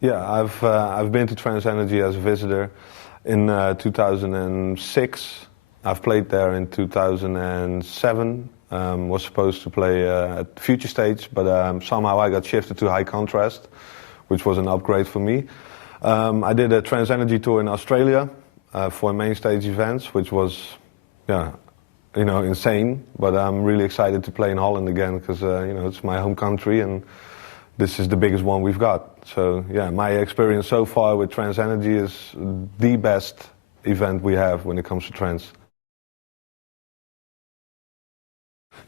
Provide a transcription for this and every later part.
Yeah, I've been to Trance Energy as a visitor in 2006. I've played there in 2007. Was supposed to play at the Future Stage, but somehow I got shifted to High Contrast, which was an upgrade for me. I did a Trance Energy tour in Australia for main stage events, which was, yeah, insane. But I'm really excited to play in Holland again because it's my home country and this is the biggest one we've got. So yeah, my experience so far with Trance Energy is the best event we have when it comes to trance.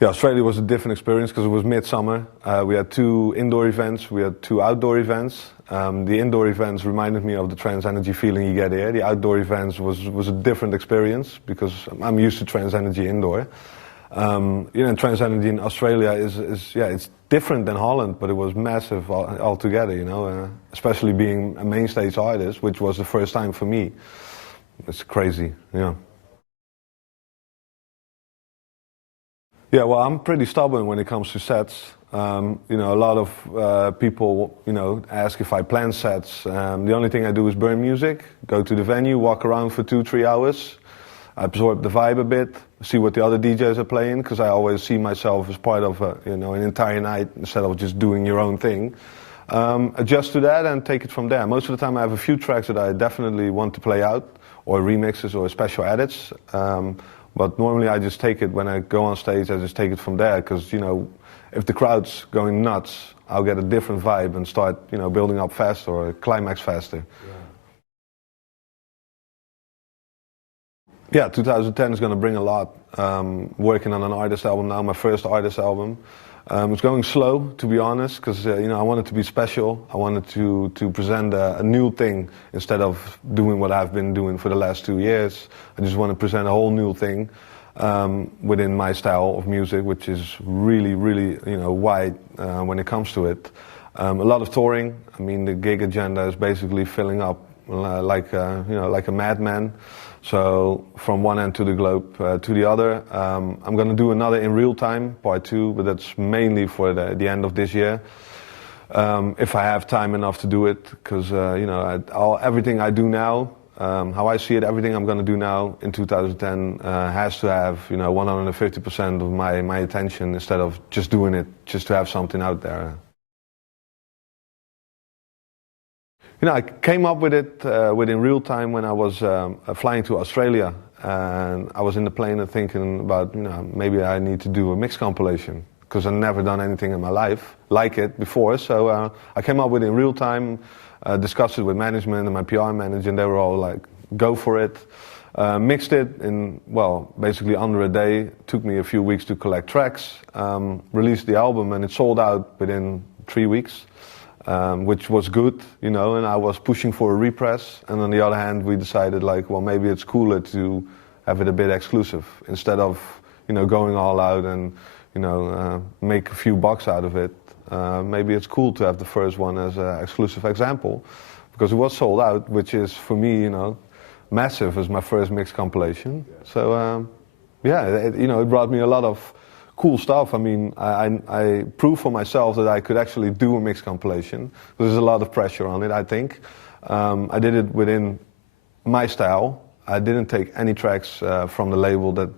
Yeah, Australia was a different experience because it was midsummer. We had 2 indoor events, we had 2 outdoor events. The indoor events reminded me of the Trance Energy feeling you get here. The outdoor events was a different experience because I'm used to Trance Energy indoor. Trance Energy in Australia it's different than Holland, but it was massive altogether, especially being a main stage artist, which was the first time for me. It's crazy, yeah. Yeah, well, I'm pretty stubborn when it comes to sets. A lot of people, ask if I plan sets. The only thing I do is burn music, go to the venue, walk around for 2-3 hours, absorb the vibe a bit, see what the other DJs are playing, because I always see myself as part of an entire night instead of just doing your own thing. Adjust to that and take it from there. Most of the time I have a few tracks that I definitely want to play out, or remixes or special edits. But normally I just take it when I go on stage, I just take it from there, because, if the crowd's going nuts, I'll get a different vibe and start, building up faster or climax faster. Yeah, 2010 is going to bring a lot. Working on an artist album now, my first artist album. It's going slow, to be honest, because I wanted to be special. I wanted to present a new thing instead of doing what I've been doing for the last 2 years. I just want to present a whole new thing within my style of music, which is really, really wide when it comes to it. A lot of touring. I mean, the gig agenda is basically filling up like a madman. So from one end to the globe to the other. I'm going to do another in real time, part 2, but that's mainly for the end of this year. If I have time enough to do it, because everything I do now, how I see it, everything I'm going to do now in 2010 has to have 150% of my attention instead of just doing it just to have something out there. I came up with it within real time when I was flying to Australia, and I was in the plane and thinking about, maybe I need to do a mix compilation, because I've never done anything in my life like it before. So I came up with it in real time, discussed it with management and my PR manager, and they were all like, go for it. Mixed it in, basically under a day. Took me a few weeks to collect tracks, released the album, and it sold out within 3 weeks. Which was good, and I was pushing for a repress. And on the other hand, we decided maybe it's cooler to have it a bit exclusive instead of, going all out and, make a few bucks out of it. Maybe it's cool to have the first one as an exclusive example, because it was sold out, which is for me, massive as my first mix compilation. So it brought me a lot of cool stuff. I mean, I proved for myself that I could actually do a mix compilation. There's a lot of pressure on it, I think. I did it within my style. I didn't take any tracks from the label that,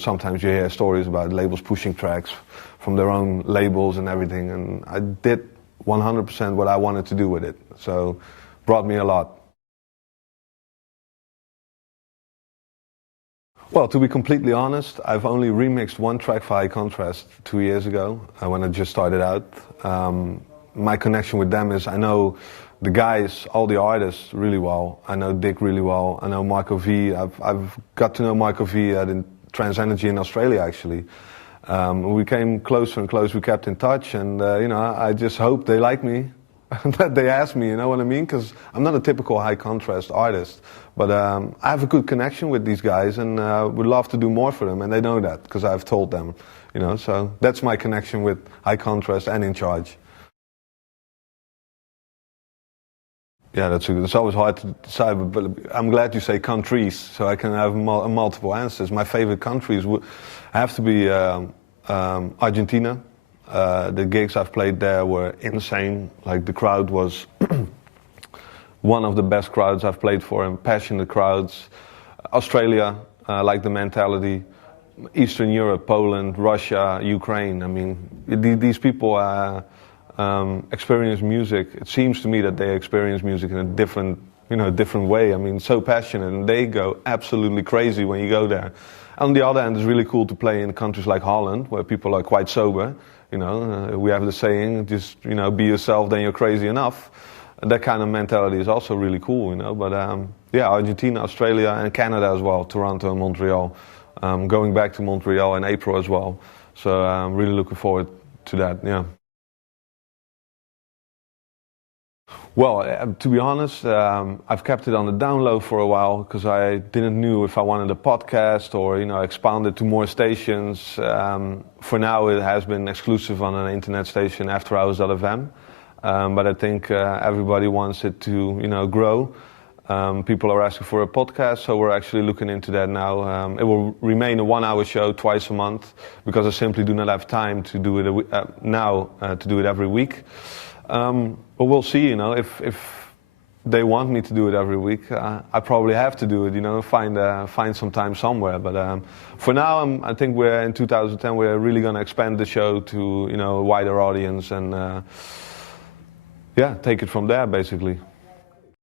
sometimes you hear stories about labels pushing tracks from their own labels and everything. And I did 100% what I wanted to do with it. So brought me a lot. Well, to be completely honest, I've only remixed one track for High Contrast 2 years ago when I just started out. My connection with them is I know the guys, all the artists really well. I know Dick really well. I know Marco V. I've got to know Marco V at Trance Energy in Australia, actually. We came closer and closer. We kept in touch, and I just hope they like me. That they ask me, you know what I mean? Because I'm not a typical High Contrast artist, but I have a good connection with these guys, and would love to do more for them, and they know that because I've told them, So that's my connection with High Contrast and In Charge. Yeah, it's always hard to decide, but I'm glad you say countries, so I can have multiple answers. My favorite countries would have to be The gigs I've played there were insane. Like the crowd was one of the best crowds I've played for, and passionate crowds. Australia, like the mentality. Eastern Europe, Poland, Russia, Ukraine. I mean, these people experience music. It seems to me that they experience music in a different way. I mean, so passionate, and they go absolutely crazy when you go there. On the other hand, it's really cool to play in countries like Holland, where people are quite sober. We have the saying, just be yourself, then you're crazy enough. And that kind of mentality is also really cool, But Argentina, Australia, and Canada as well, Toronto and Montreal. Going back to Montreal in April as well. So I'm really looking forward to that, yeah. Well, to be honest, I've kept it on the down low for a while because I didn't know if I wanted a podcast or expand it to more stations. For now, it has been exclusive on an internet station after I was at FM. But I think everybody wants it to grow. People are asking for a podcast, so we're actually looking into that now. It will remain a 1-hour show twice a month because I simply do not have time to do it now to do it every week. But we'll see, if they want me to do it every week, I probably have to do it, find some time somewhere. But for now, I think we're in 2010. We're really going to expand the show to a wider audience and take it from there, basically.